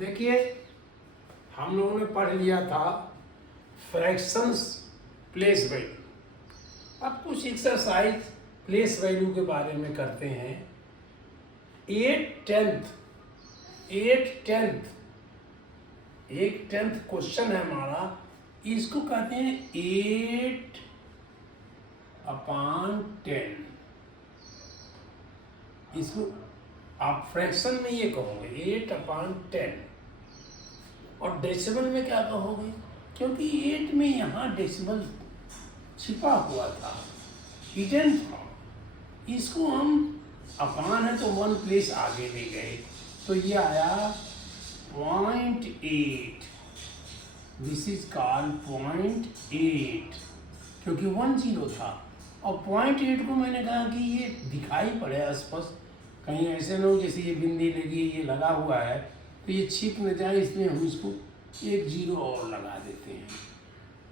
देखिए, हम लोगों ने पढ़ लिया था फ्रैक्शंस प्लेस वैल्यू। अब कुछ एक्सरसाइज प्लेस वैल्यू के बारे में करते हैं। 1/10 क्वेश्चन है हमारा। इसको कहते हैं 8/10। इसको आप फ्रैक्शन में ये कहोगे 8/10, और डेसिमल में क्या कहोगे? क्योंकि 8 में यहाँ डेसिमल छिपा हुआ था, हिडन था। इसको हम अपान है तो 1 प्लेस आगे ले गए, तो ये आया 0.8। दिस इज कॉल्ड 0.8, क्योंकि 1 0 था। और 0.8 को मैंने कहा कि ये दिखाई पड़े स्पष्ट, कहीं ऐसे न हो जैसे ये बिंदी लगी, ये लगा हुआ है तो ये छिप न जाए, इसलिए हम इसको 1 0 और लगा देते हैं।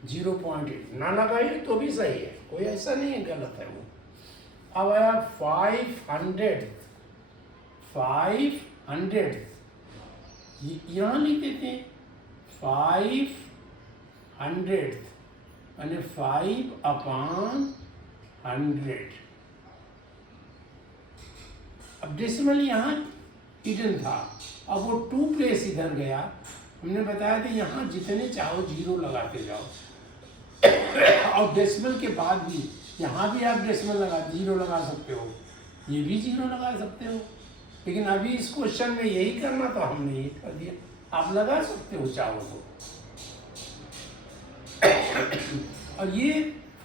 0.8 ना लगाइए तो भी सही है, कोई ऐसा नहीं है गलत है वो। अब आया 500 यहाँ लिख देते हैं 500 यानी 5/100। अब डेसिमल यहाँ हिडन था, अब वो 2 प्लेस इधर गया। हमने बताया था यहाँ जितने चाहो 0 लगाते जाओ, और डेसिमल के बाद भी यहाँ भी आप डेसिमल 0 लगा सकते हो, ये भी 0 लगा सकते हो। लेकिन अभी इस क्वेश्चन में यही करना, तो हमने ये कर दिया। आप लगा सकते हो चाहो तो। और ये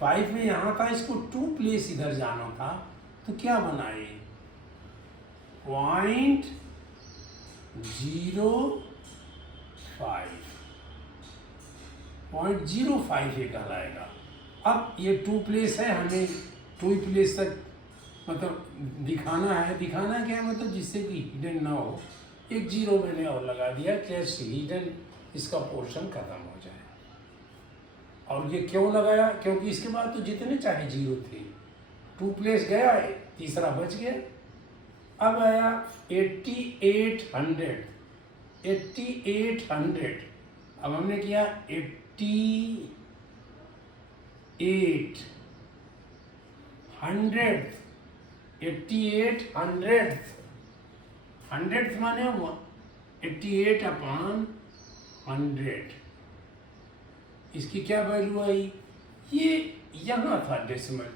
5 में यहाँ था, इसको 2 प्लेस इधर जाना था, तो क्या बनाए? 0.05 0.05 ये कहलाएगा। अब ये 2 प्लेस है, हमें 2 प्लेस तक मतलब दिखाना है। दिखाना क्या है मतलब, जिससे कि हिडन ना हो। 1 0 मैंने और लगा दिया, कैसे हिडन इसका पोर्शन खत्म हो जाए। और ये क्यों लगाया? क्योंकि इसके बाद तो जितने चाहे 0 थे, 2 प्लेस गया है, तीसरा बच गया। अब आया 8800। अब हमने किया 100th माने 88/100। इसकी क्या वैल्यू आई? ये यहाँ था, डेसिमल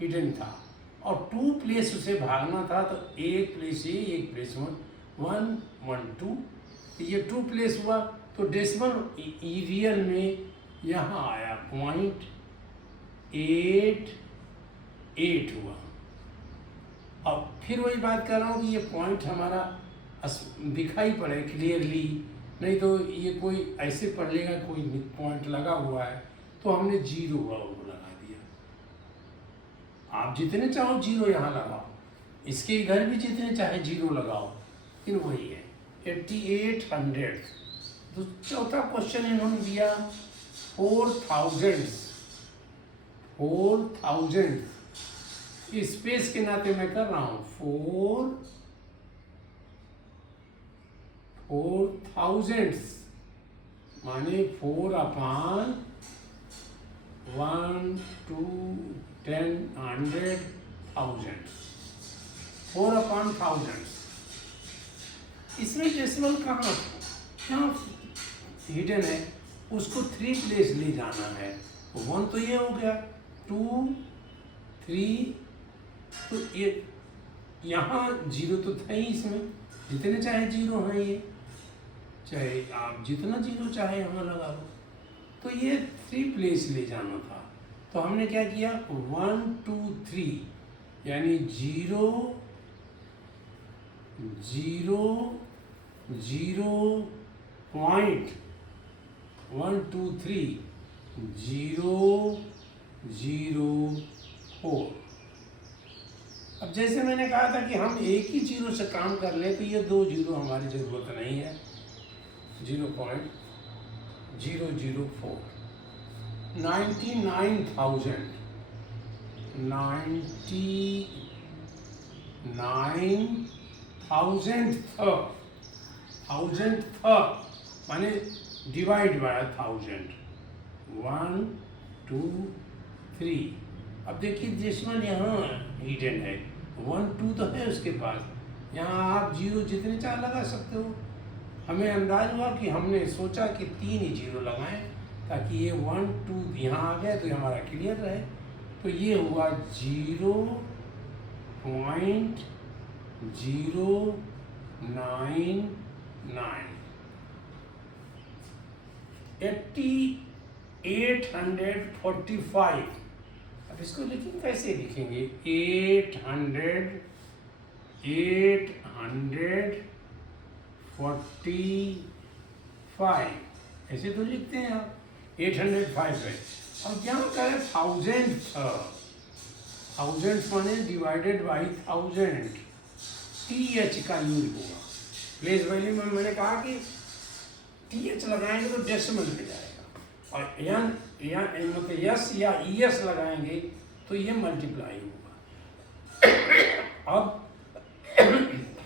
हिडन था, और 2 प्लेस उसे भागना था, तो 1 प्लेस ये, 1 प्लेस 1 1 1 2, ये 2 प्लेस हुआ, तो डेसिमल रियल में यहाँ आया 0.88 हुआ। अब फिर वही बात कर रहा हूँ कि ये पॉइंट हमारा दिखाई पड़े क्लियरली, नहीं तो ये कोई ऐसे पढ़ लेगा कोई पॉइंट लगा हुआ है, तो हमने 0 लगा दिया। आप जितने चाहो 0 यहाँ लगाओ, इसके इधर भी जितने चाहे 0 लगाओ, लेकिन वही है 8800। तो चौथा क्वेश्चन इन्होंने दिया 4000 स्पेस के नाते मैं कर रहा हूँ 4000 माने 4/1 2 10 100 1000 4/1000। इसमें डेसिमल कहाँ हिडन है, उसको 3 प्लेस ले जाना है। 1 तो ये हो गया, 2 3, तो ये यहाँ 0 तो था ही, इसमें जितने चाहे 0 हैं, ये चाहे आप जितना 0 चाहे यहाँ लगा लो। तो ये 3 प्लेस ले जाना था, तो हमने क्या किया 1 2 3 यानी 0 0 0.1 2 3 0 0 4। अब जैसे मैंने कहा था कि हम एक ही 0 से काम कर लें, तो ये 2 0 हमारी ज़रूरत नहीं है। 0.004 99,000 99,000th थाउजेंड था माने डिवाइड बाय 1000, 1 2 3। अब देखिए डेसिमल यहाँ हिडन है, 1 2 तो है उसके पास, यहाँ आप जीरो जितने चाह लगा सकते हो। हमें अंदाज हुआ कि हमने सोचा कि 3 ही जीरो लगाएं ताकि ये 1 2 यहाँ आ गया तो हमारा क्लियर रहे। तो ये हुआ 0.099, 8845। अब इसको लिखेंगे, कैसे लिखेंगे? 845 ऐसे तो लिखते हैं आप, 805 है। अब यहाँ का है 1000 था, 1000 माने डिवाइडेड बाई 1000, TH का यूज होगा। प्लेस वैल्यू में मैंने कहा कि TH लगाएंगे तो डेसिमल में जाएगा, और मतलब यस या ES लगाएंगे तो ये मल्टीप्लाई होगा। अब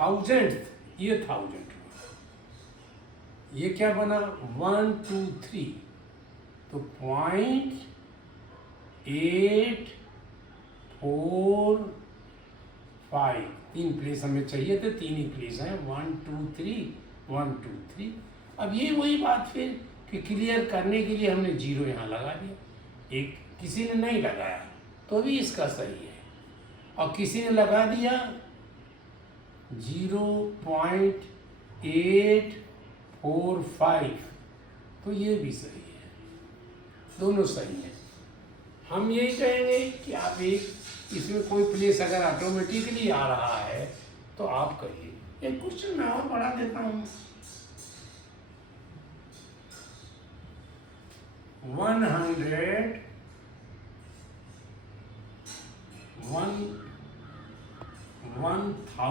1000, ये 1000 हुआ, ये क्या बना 1 2 3, तो 0.845, 3 प्लेस हमें चाहिए थे, 3 ही प्लेस हैं, 1 2 3 1 2 3। अब ये वही बात फिर कि क्लियर करने के लिए हमने जीरो यहाँ लगा दिया, एक किसी ने नहीं लगाया तो भी इसका सही है, और किसी ने लगा दिया 0.845 तो ये भी सही है, दोनों सही है। हम यही कहेंगे कि आप एक इसमें कोई प्लेस अगर ऑटोमेटिकली आ रहा है तो आप कहिए। एक क्वेश्चन मैं और बढ़ा देता हूँ, 1000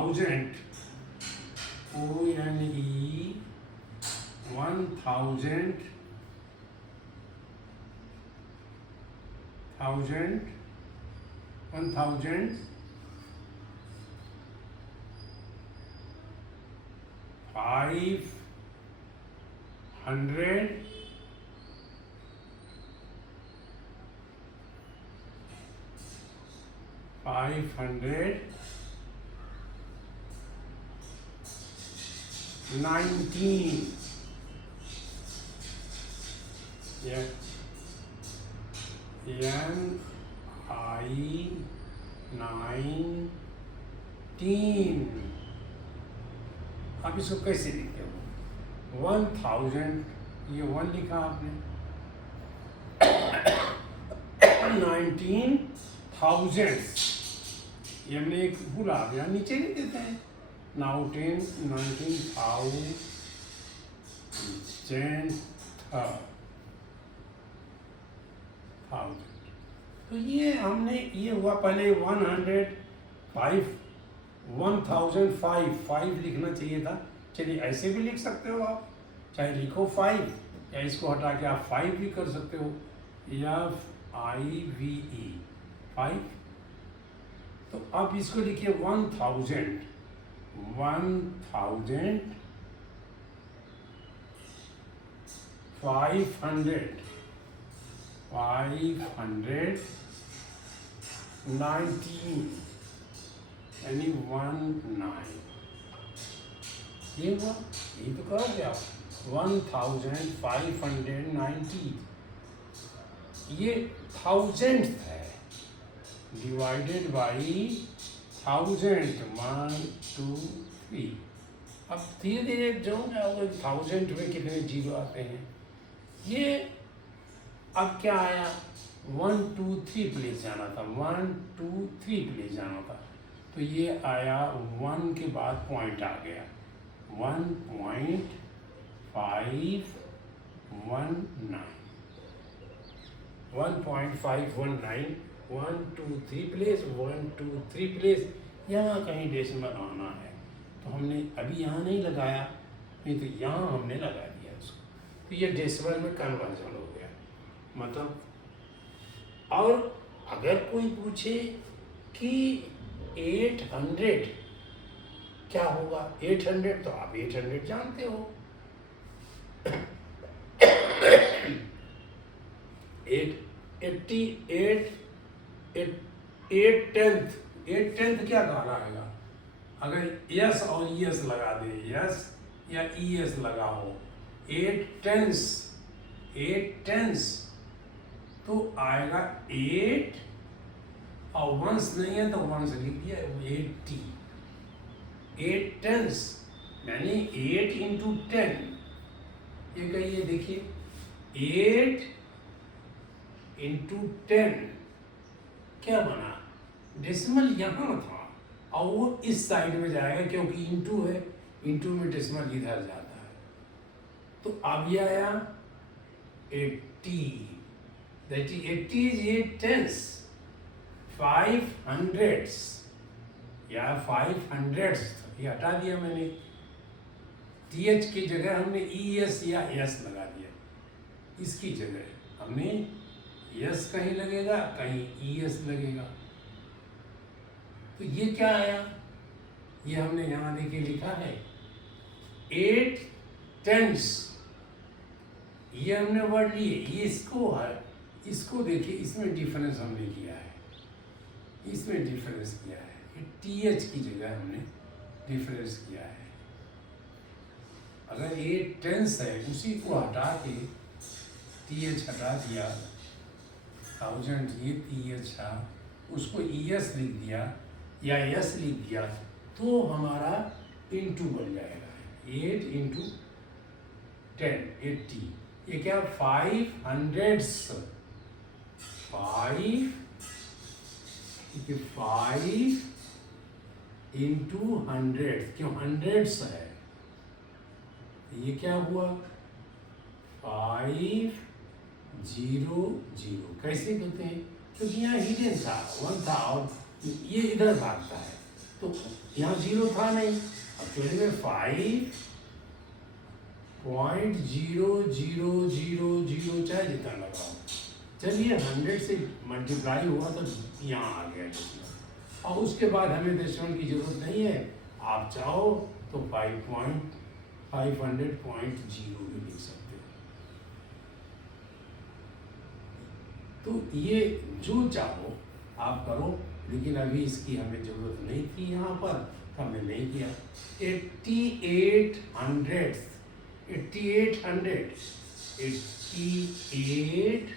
519, yeah, NI19। आप इसको कैसे लिखते हो? 1000, ये 1 लिखा आपने, 19,000 ये हमने एक भूला, यहाँ नीचे लिख देते हैं, 19,000 तो ये हमने, ये हुआ पहले 1005 लिखना चाहिए था। चलिए ऐसे भी लिख सकते हो आप, चाहे लिखो 5 या इसको हटा के आप 5 भी कर सकते हो, FIVE 5। तो अब इसको लिखिए 1000 500 519 यानी 19। ये हुआ, ये तो करोगे आप 1590, ये 1000 है डिवाइडेड बाई 1000, 1 2 3। अब धीरे धीरे जो जाओगे 1000 में कितने जीरो आते हैं। ये अब क्या आया, 1 2 3 प्लेस जाना था, 1 2 3 प्लेस जाना था, तो ये आया 1 के बाद पॉइंट आ गया 1.519, 1.519, 1 2 3 प्लेस, 1 2 3 प्लेस, यहाँ कहीं डेसिमल आना है तो हमने अभी यहाँ नहीं लगाया, नहीं तो यहाँ हमने लगा दिया उसको, तो ये डेसिमल में कन्वर्जन हो गया मतलब। और अगर कोई पूछे कि 800 क्या होगा 800, तो आप 800 जानते हो। 88 8/10 क्या कहलाएगा? अगर यस और ईएस लगा दे, यस या ईएस लगाओ, 8 10 तो आएगा 8 और वंस नहीं है तो वंस लिख दिया 80। 8 10 यानी 8 into 10। ये कहिए, देखिए 8 into 10 क्या बना? डेसिमल यहाँ था और वो इस साइड में जाएगा क्योंकि इंटू है, इंटू में डेसिमल इधर जाता है। तो अब ये आया 80, दैट इज 80 is 8/10, 5 hundredths या 5 hundredths, ये हटा दिया मैंने। TH की जगह हमने ES या S लगा दिया, इसकी जगह हमने S कहीं लगेगा, कहीं ES लगेगा। तो ये क्या आया? ये हमने यहाँ देखिए लिखा है 8/10। ये हमने वर्ड लिए, ये इसको है, इसको देखिए, इसमें डिफरेंस हमने किया है, इसमें डिफरेंस किया है। TH की जगह हमने डिफरेंस किया है। अगर 8/10 है, उसी को हटा के TH हटा दिया, 1000 ये TH था, उसको ES लिख दिया या S लिख दिया, तो हमारा इंटू बन जाएगा 8 into 10, 80। ये क्या? 5 hundredths, 5 into 100, क्यों हंड्रेड्स है? ये क्या हुआ? 5 0 0। कैसे कहते हैं? क्योंकि यहाँ हिडन था, 1 था और ये इधर भागता है, तो यहाँ 0 था नहीं। अब चलिए में 5.0000 चाहे जितना लगाओ, चलिए 100 से मल्टीप्लाई हुआ तो यहाँ आ गया डेसिमल, और उसके बाद हमें डेसिमल की जरूरत नहीं है। आप चाहो तो 500.0 भी लिख सकते हो। तो ये जो चाहो आप करो, लेकिन अभी इसकी हमें जरूरत नहीं थी यहाँ पर, तो हमने नहीं किया। 88 hundredths, 88 hundredths, 88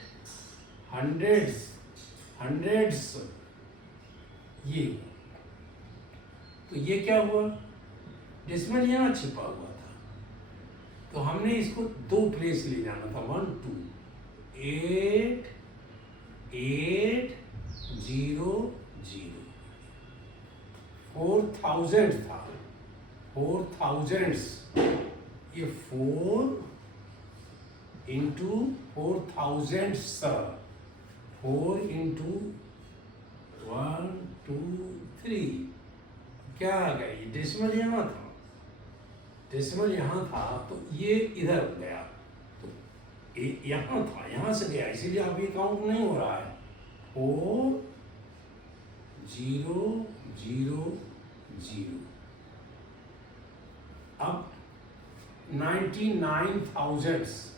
hundredths, hundredths, ये। तो ये क्या हुआ? डेसिमल यहाँ छिपा हुआ था, तो हमने इसको 2 प्लेस ले जाना था, 1 2, 8 8 0 0। 4000 था, 4000s, ये 4 into 4000s, 4 into 1 2 3, क्या आ गया? ये डेसिमल यहाँ था, डेसिमल यहाँ था, तो ये इधर गया, तो यहाँ था, यहाँ से गया, इसीलिए अब ये काउंट नहीं हो रहा है। 4 0 0 0। अब 99,000s,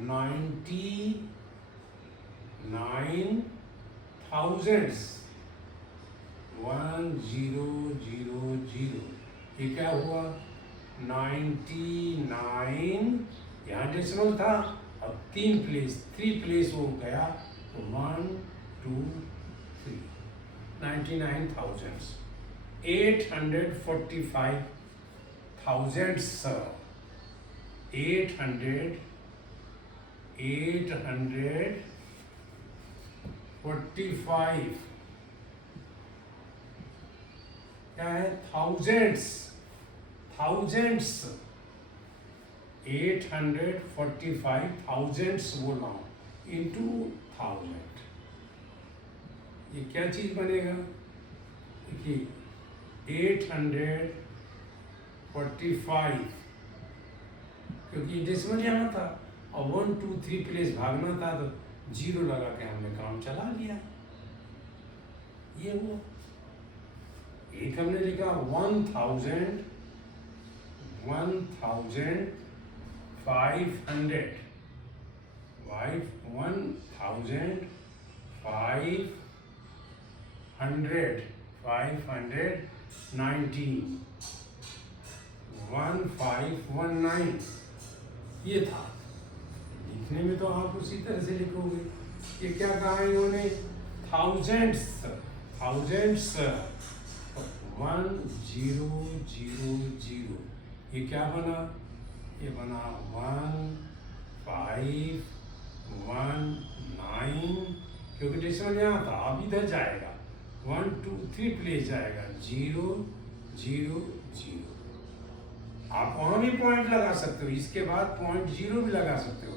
99,000s, 1 0 0 0। ये क्या हुआ? 99, यहाँ डेसिमल था, अब 3 प्लेस हो गया, तो 1 2 3, 99,000s। 845,000s, 845 क्या है? thousands, 845,000s बोला into 1000। ये क्या चीज बनेगा? देखिए 845, क्योंकि डेसिमल यहाँ था और 1 2 3 प्लेस भागना था, तो 0 लगा के हमने काम चला लिया। ये हुआ। एक हमने लिखा 1500 1500 500 519 1519 ये था। लिखने में तो आप उसी तरह से लिखोगे। ये क्या कहा इन्होंने? थाउजेंड्स 1000 ये क्या बना? ये बना 1519 क्योंकि डेसिमल यहाँ था, अब इधर जाएगा 1 2 3 प्लेस जाएगा 0 0 0। आप वहाँ भी पॉइंट लगा सकते हो, इसके बाद 0.0 भी लगा सकते हो,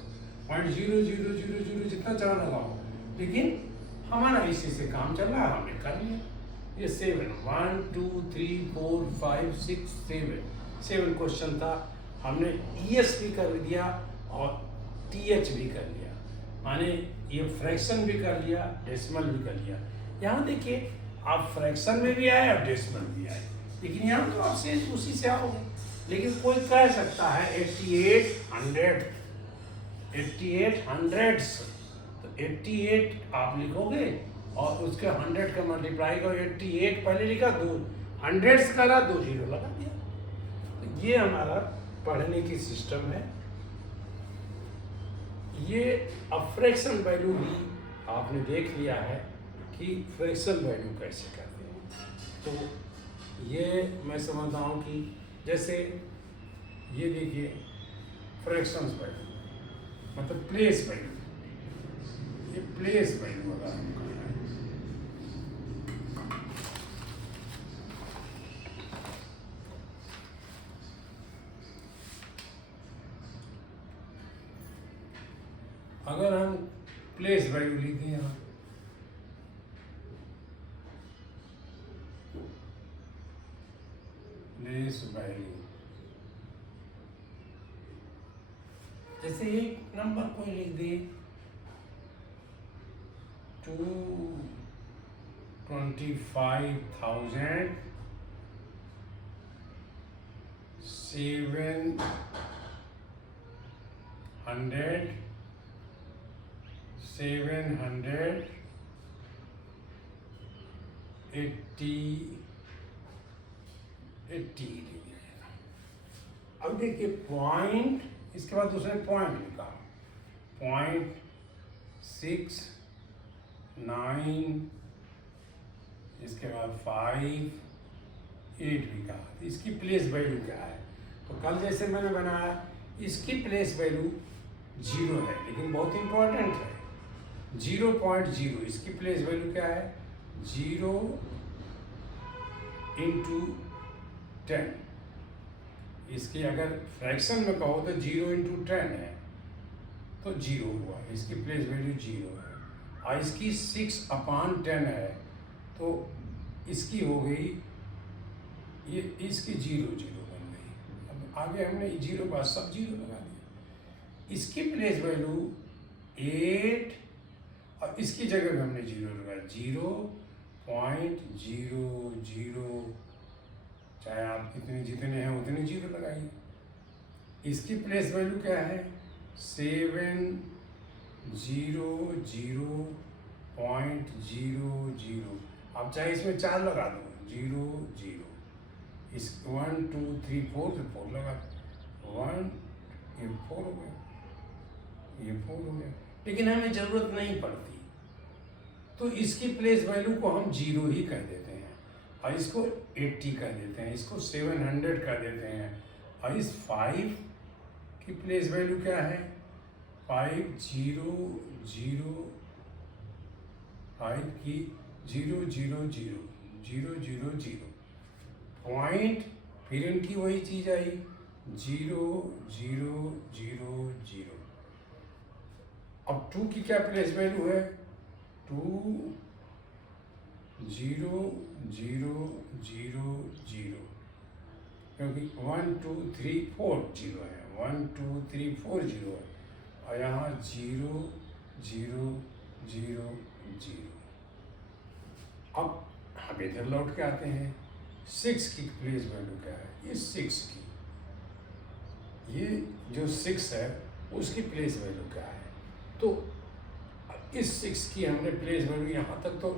0.0000 जितना चाहो लगाओ, लेकिन हमारा इसी से काम चल रहा है, हमने कर लिया। ये 7 1 2 3 4 5 6 7 क्वेश्चन था। हमने ES भी कर दिया और TH भी कर लिया, माने ये फ्रैक्शन भी कर लिया, डेसिमल भी कर लिया। यहाँ देखिए आप फ्रैक्शन में भी आए और डेसिमल भी आए, लेकिन यहाँ तो आप से उसी से आओगे। लेकिन कोई कह सकता है 8800 तो 88 आप लिखोगे और उसके 100 का मल्टीप्लाई करो, 88 पहले लिखा, 2 हंड्रेड्स करा, 2 जीरो लगा दिया। तो ये हमारा पढ़ने की सिस्टम है। ये अब फ्रैक्शन वैल्यू भी आपने देख लिया है कि फ्रैक्शन वैल्यू कैसे करते हैं। तो ये मैं समझता हूँ कि जैसे ये देखिए फ्रैक्शंस वैल्यू मतलब प्लेस वैल्यू, ये प्लेस वैल्यू अगर हम करना है, अगर हम प्लेस वैल्यू लिखते हैं यहाँ, प्लेस वैल्यू जैसे एक नंबर कोई लिख दे 225,700 780 अब देखिए पॉइंट, इसके बाद दूसरे पॉइंट लिखा 0.69, इसके बाद 5 8 लिखा। इसकी प्लेस वैल्यू क्या है? तो कल जैसे मैंने बनाया, इसकी प्लेस वैल्यू 0 है, लेकिन बहुत इंपॉर्टेंट है 0.0। इसकी प्लेस वैल्यू क्या है? 0 × 10। इसकी अगर फ्रैक्शन में कहो तो 0 × 10 है तो 0 हुआ, इसकी प्लेस वैल्यू 0 है। और इसकी 6/10 है तो इसकी हो गई, ये इसकी 0 0 बन गई। अब आगे हमने 0 बाद सब 0 लगा दिया। इसकी प्लेस वैल्यू 8 और इसकी जगह में हमने 0 लगाया, 0.00, चाहे आप इतने जितने हैं उतने 0 लगाइए। इसकी प्लेस वैल्यू क्या है? 700.00। आप चाहे इसमें 4 लगा दो, 0 0। इस 1 2 3 4 से 4 लगा, 1 ये 4 हो गया, ये 4 हो गया, लेकिन हमें ज़रूरत नहीं पड़ती। तो इसकी प्लेस वैल्यू को हम 0 ही कह देते हैं और इसको 80 कह देते हैं, इसको 700 कह देते हैं। और इस 5 की प्लेस वैल्यू क्या है? 500 5 की 000 पॉइंट, फिर इनकी वही चीज आई 0000। अब 2 की क्या प्लेस वैल्यू है? 20000, क्योंकि 1 2 3 4 0 है, 1 2 3 4 0 है और यहाँ 0 0 0 0। अब हम इधर लौट के आते हैं, 6 की प्लेस वैल्यू क्या है? ये 6 की, ये जो 6 है उसकी प्लेस वैल्यू क्या है? तो इस 6 की हमने प्लेस वैल्यू यहाँ तक तो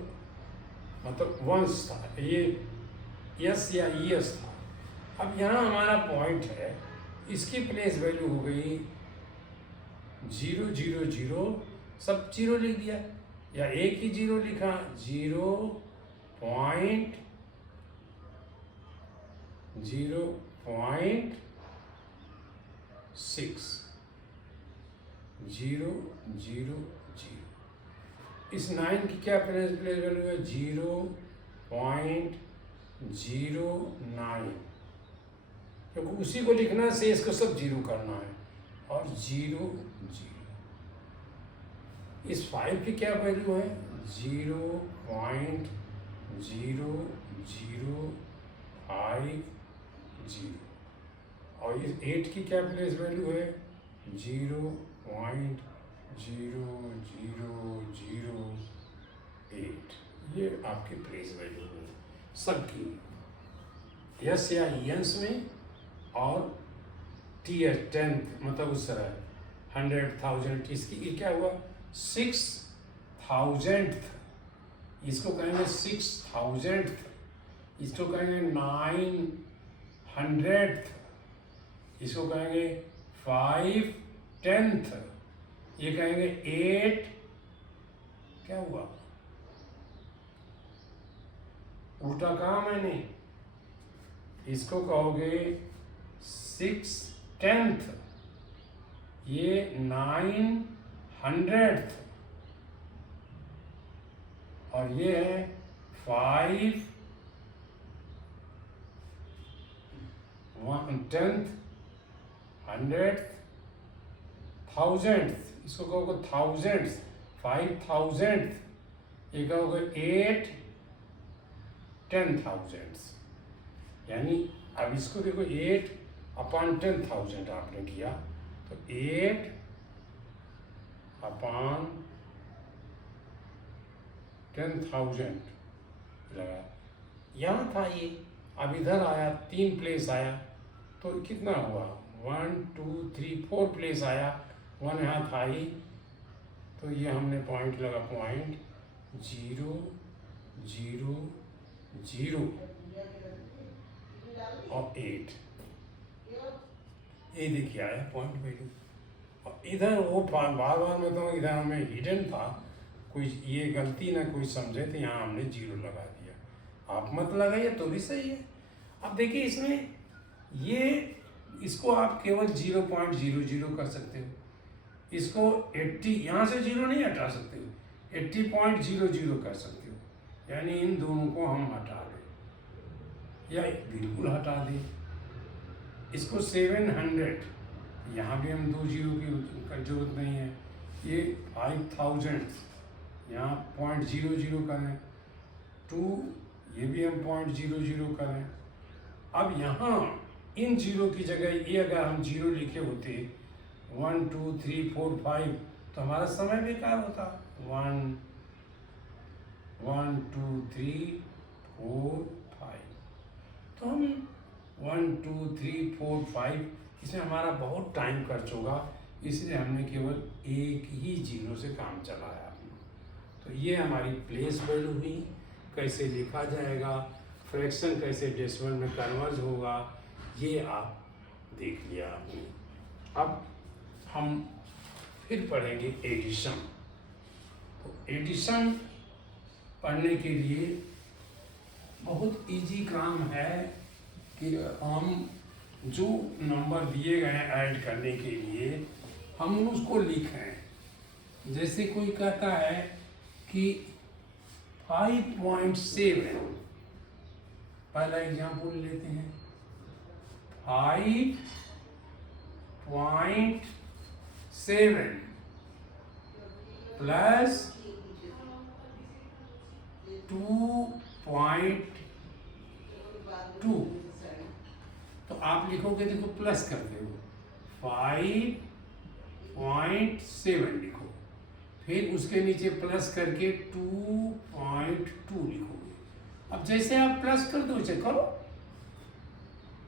मतलब वंस था, ये यस या यस था। अब यहाँ हमारा पॉइंट है, इसकी प्लेस वैल्यू हो गई 0 0 0, सब 0 लिख दिया, या एक ही 0 लिखा, 0.0.0 6 0 0 0। इस 9 की क्या प्लेस वैल्यू है? 0.09, क्योंकि उसी को लिखना से इसको सब 0 करना है, और 0 0। इस 5 की क्या वैल्यू है? 0.0050, और इस 8 की क्या प्लेस वैल्यू है? 0.0008। ये आपकी प्लेस वैल्यू है सबकी, यस या यंस में, और टीयर 10th मतलब उस तरह 100,000, इसकी ये क्या हुआ? 6,000th, इसको कहेंगे 6,000th, इसको कहेंगे 900th, इसको कहेंगे 5/10th, ये कहेंगे 8, क्या हुआ? उल्टा कहा मैंने, इसको कहोगे 6/10th, ये 900th, और ये है 5/10th, 100th, 1000th, इसको कहोगे 1000th, 5,000th, ये कहोगे 8/10,000, यानी अब इसको देखो 8/10,000 आपने किया, तो 8/10,000 लगा, यहाँ था ये, अब इधर आया 3 प्लेस आया, तो कितना हुआ? 1 2 3 4 प्लेस आया, 1 यहाँ था ही, तो ये हमने पॉइंट लगा, 0.000 और 8, ये देखिए आया पॉइंट वैल्यू। और इधर वो बार बार मैं तो इधर हमें हिडन था, कोई ये गलती ना कोई समझे, तो यहाँ हमने 0 लगा दिया। आप मत लगाइए तो भी सही है। अब देखिए इसमें ये, इसको आप केवल 0.00 कर सकते हो, इसको 80 यहाँ से 0 नहीं हटा सकते हो, 80.00 कर सकते हो, यानी इन दोनों को हम हटा दें या बिल्कुल हटा दें। इसको 700, यहाँ भी हम 2 0 की जरूरत नहीं है, ये 5,000, यहाँ 0.00 करें, 2, ये भी हम 0.00 करें। अब यहाँ इन 0 की जगह ये अगर हम 0 लिखे होते 1 2 3 4 5, तो हमारा समय बेकार होता। 1 1 2 3 4 5, तो हम 1 2 3 4 5, इसमें हमारा बहुत टाइम खर्च होगा, इसलिए हमने केवल एक ही 0 से काम चलाया। तो ये हमारी प्लेस वैल्यू हुई, कैसे लिखा जाएगा, फ्रैक्शन कैसे डेसिमल में कन्वर्ज होगा, ये आप देख लिया आपने। अब हम फिर पढ़ेंगे एडिशन। तो एडिशन पढ़ने के लिए बहुत इजी काम है कि हम जो नंबर दिए गए हैं ऐड करने के लिए, हम उसको लिखें। जैसे कोई कहता है कि 5.7, पहला एग्जाम्पल लेते हैं, 5.7 प्लस 2.2, तो आप लिखोगे, देखो प्लस करते हो, 5.7 लिखो, फिर उसके नीचे प्लस करके 2.2 लिखोगे। अब जैसे आप प्लस कर दो, उसे करो,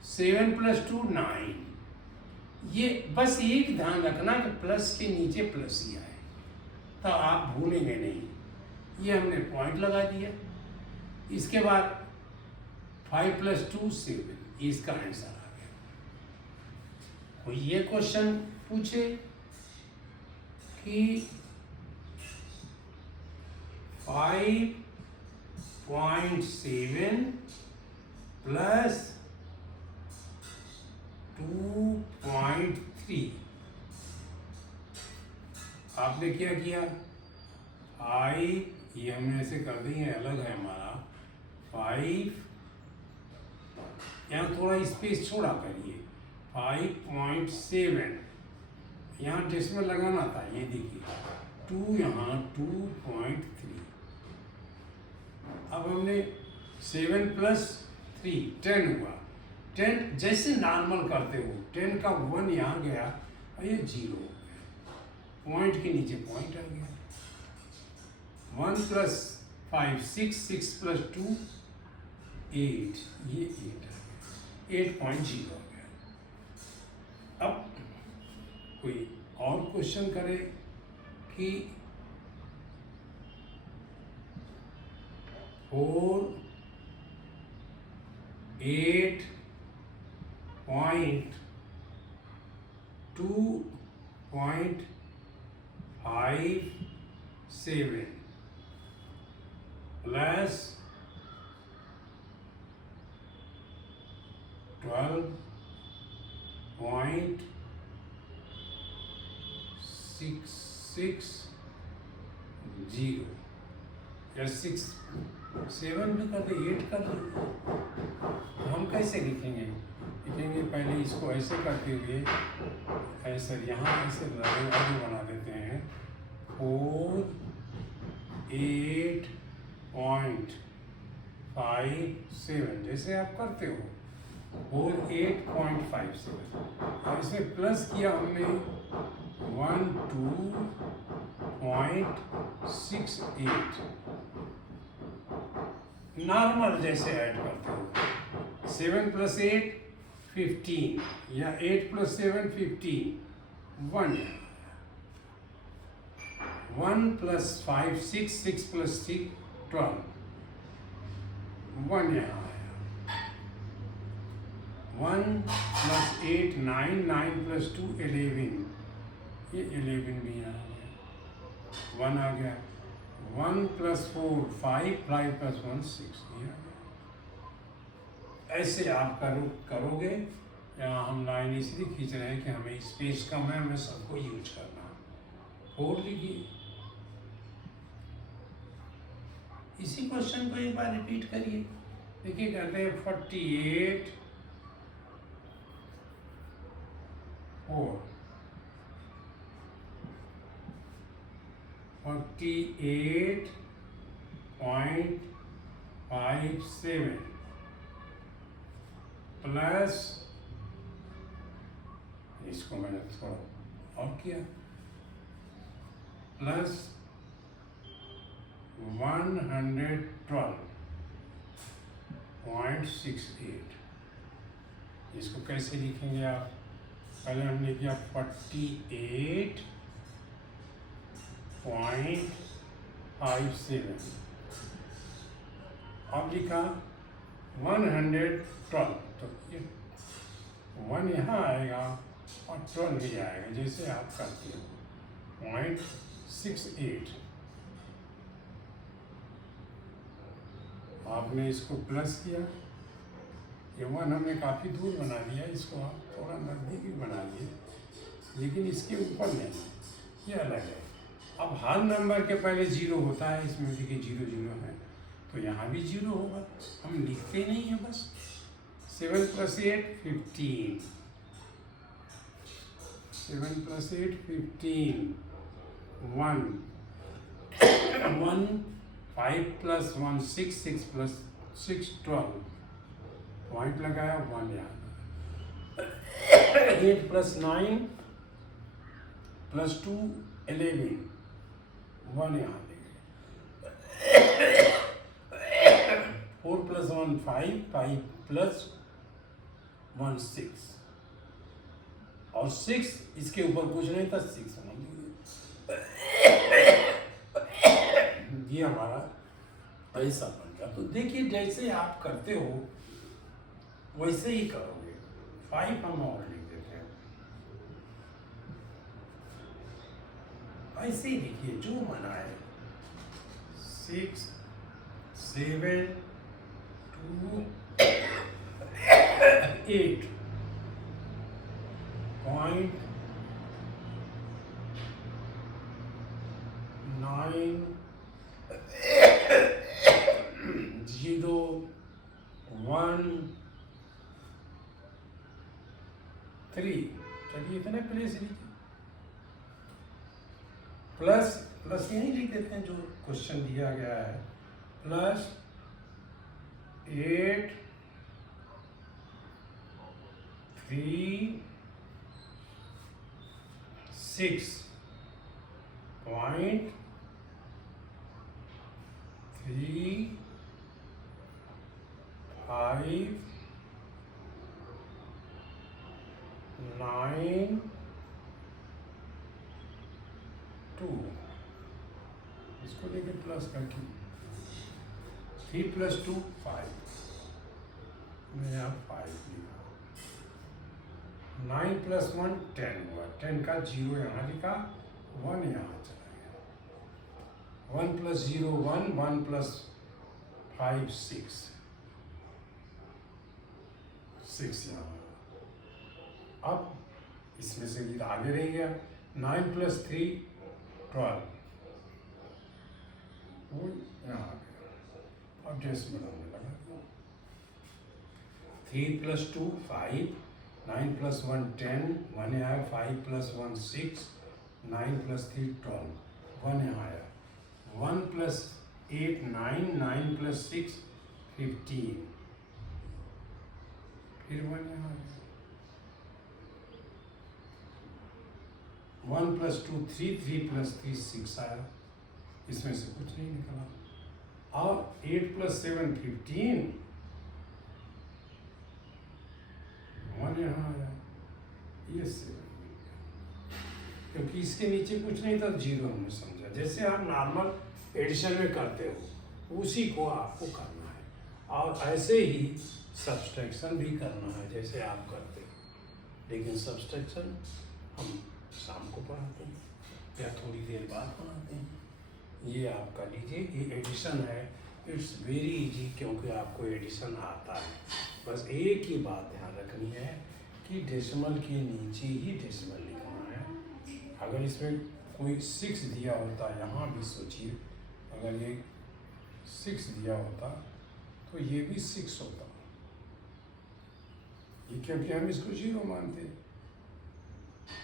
7 + 2 9। ये बस एक ध्यान रखना कि प्लस के नीचे प्लस ही आए, तो आप भूलेंगे नहीं। ये हमने पॉइंट लगा दिया। इसके बाद 5 + 2 7, इसका आंसर आ गया। कोई ये क्वेश्चन पूछे कि 5.7 + 2.3, आपने क्या किया? 5, ये हमने ऐसे कर दी है, अलग है हमारा 5, यहाँ थोड़ा स्पेस छोड़ा करिए। 5.7, यहाँ डेसिमल लगाना था, ये देखिए 2, यहाँ 2.3। अब हमने 7 + 3 10 हुआ। 10 जैसे नॉर्मल करते हो, 10 का 1 यहाँ गया और ये 0 हो गया, पॉइंट के नीचे पॉइंट आ गया। 1 + 5 6, 6 + 2 8, ये 8 आ गया, 8.0 हो गया। अब कोई और क्वेश्चन करे कि 4 8.2.57 प्लस 12.660 या 6 7 भी कर दे, 8 कर दे। तो हम कैसे लिखेंगे? लिखेंगे पहले इसको ऐसे करते हुए, ऐसे यहाँ ऐसे आगे बना देते हैं। 4 8.57 जैसे आप करते हो, 4 8.57, और इसमें प्लस किया हमने 12.68, नॉर्मल जैसे ऐड करते हो। 7 + 8 15, या 8 + 7 15, 1 1 + 5 6, 6 + 6 12, 1 यहाँ आया। 1 + 8 9, 9 + 2 11, ये 11 भी यहाँ आ गया, 1 आ गया। 1 + 4 5, 5 + 1 6, ये आ गया। ऐसे आप करोगे। यहाँ हम लाइन इसलिए खींच रहे हैं कि हमें स्पेस कम है, हमें सबको यूज करना है। 4 लिखिए। इसी क्वेश्चन को एक बार रिपीट करिए। देखिए कहते हैं 48 4 48.57 प्लस, इसको मैंने थोड़ा और किया, प्लस 112.68। इसको कैसे लिखेंगे आप? पहले हमने किया 48.57, अब लिखा 112, तो ये 1 यहाँ आएगा और 12 भी आएगा, जैसे आप करते हो 0.68। आपने इसको प्लस किया, ये 1 हमने काफ़ी दूर बना दिया, इसको आप थोड़ा नज़दीकी बना लिए, लेकिन इसके ऊपर नहीं, ये अलग है। अब हर नंबर के पहले 0 होता है, इसमें देखिए 0 0 है, तो यहाँ भी 0 होगा, हम लिखते नहीं हैं बस। 7 + 8 15, 7 + 8 15, 1 1 5 + 1 6, 6 + 6 12, पॉइंट लगाया, 1 यहाँ। 8 + 9 + 2 11, 1 यहाँ ले गए। 4 + 1 5, 5 + 16 और 6 इसके ऊपर कुछ नहीं था, 6 ये हमारा ऐसा बन गया। तो देखिए जैसे आप करते हो वैसे ही करोगे। 5 हम और लिख देते हैं, ऐसे ही लिखिए जो मना है। 6 7 2 8 point 9 0 1 3। चलिए इतने प्लेस लिखिए, प्लस प्लस यही लिख देते हैं जो क्वेश्चन दिया गया है। Plus 8 3 6 point 3 5 9 2। इसको लेके प्लस करके 3 + 2 5, मैं यहाँ 5 लिखा। 9 + 1 10 हुआ, 10 का 0 यहाँ लिखा, 1 यहाँ चला गया। 1 + 0 1, 1 + 5 6, 6 यहाँ। अब इसमें से भी आगे रह गया। 9 + 3 12, वो यहाँ आ गया। अब डेसिमल होने लगा। 3 + 2 5, 9 + 1 10, 1 आया। 5 + 1 6, 9 + 3 12, 1 यहाँ आया। 1 + 8 9, 9 + 6 15, फिर 1 यहाँ आया। 1 + 2 3, 3 + 3 6 आया। इसमें से कुछ नहीं निकला। और 8 + 7 15, 1 यहाँ आया। ये 7 मिल गया, क्योंकि इसके नीचे कुछ नहीं था, 0 हमने समझा। जैसे आप नॉर्मल एडिशन में करते हो उसी को आपको करना है, और ऐसे ही सब्सट्रैक्शन भी करना है जैसे आप करते हो। लेकिन सब्सट्रैक्शन हम शाम को पढ़ाते हैं या थोड़ी देर बाद पढ़ाते हैं। ये आप कर लीजिए। ये एडिशन है, इट्स वेरी इजी, क्योंकि आपको एडिशन आता है। बस एक ही बात ध्यान रखनी है कि डेसिमल के नीचे ही डेसिमल लिखना है। अगर इसमें कोई 6 दिया होता, यहाँ भी सोचिए, अगर ये 6 दिया होता तो ये भी 6 होता। ये क्योंकि हम इसको 0 मानते हैं,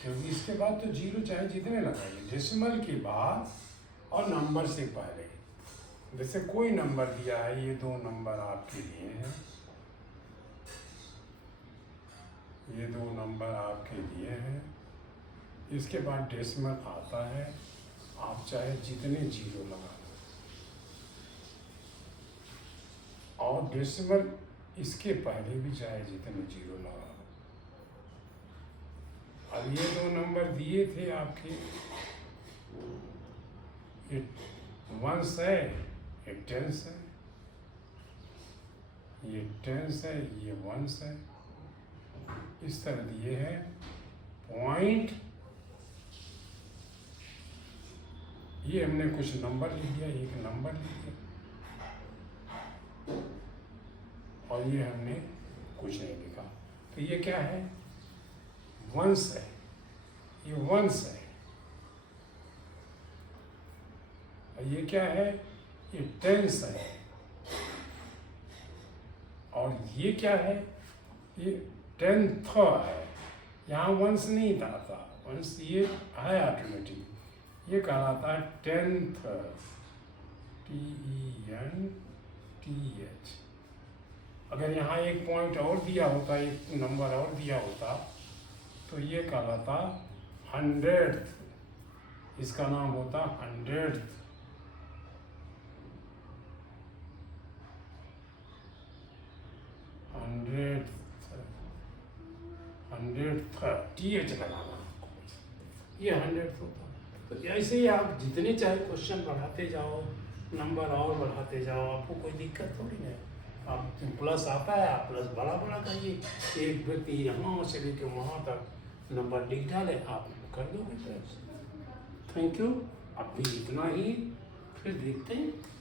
क्योंकि इसके बाद तो 0 चाहे जितने लगाइए, डेसिमल के बाद और नंबर से पहले। जैसे कोई नंबर दिया है, ये 2 नंबर आपके लिए हैं, ये 2 नंबर आपके लिए हैं। इसके बाद डेसिमल आता है, आप चाहे जितने 0 लगा लो, और डेसिमल इसके पहले भी चाहे जितने 0 लगा लो। अब ये 2 नंबर दिए थे आपके, ये 1s है, ये 10s है, ये 10s है, ये 1s है। इस तरह दिए हैं पॉइंट। ये हमने कुछ नंबर लिख दिया, एक नंबर लिख दिया, और ये हमने कुछ नहीं लिखा। तो ये क्या है? 1s है, ये 1s है। और ये क्या है? ये 10s है। और ये क्या है? ये 10th है। यहाँ 1s नहीं था, 1s ये है ऑटोमेटिक, ये कहलाता है 10th, TENTH। अगर यहाँ एक पॉइंट और दिया होता, एक नंबर और दिया होता, तो ये कहलाता 100th। इसका नाम होता 100th। 130 लगाना आपको, ये 100 होता। तो ऐसे ही आप जितने चाहे क्वेश्चन बढ़ाते जाओ, नंबर और बढ़ाते जाओ, आपको कोई दिक्कत थोड़ी है। आप प्लस आता है, आप प्लस बड़ा बड़ा करिए, एक व्यक्ति यहाँ से लेकर वहाँ तक नंबर लिख डाले, आप कर दोगे प्लस। Thank you. अभी इतना ही, फिर देखते हैं।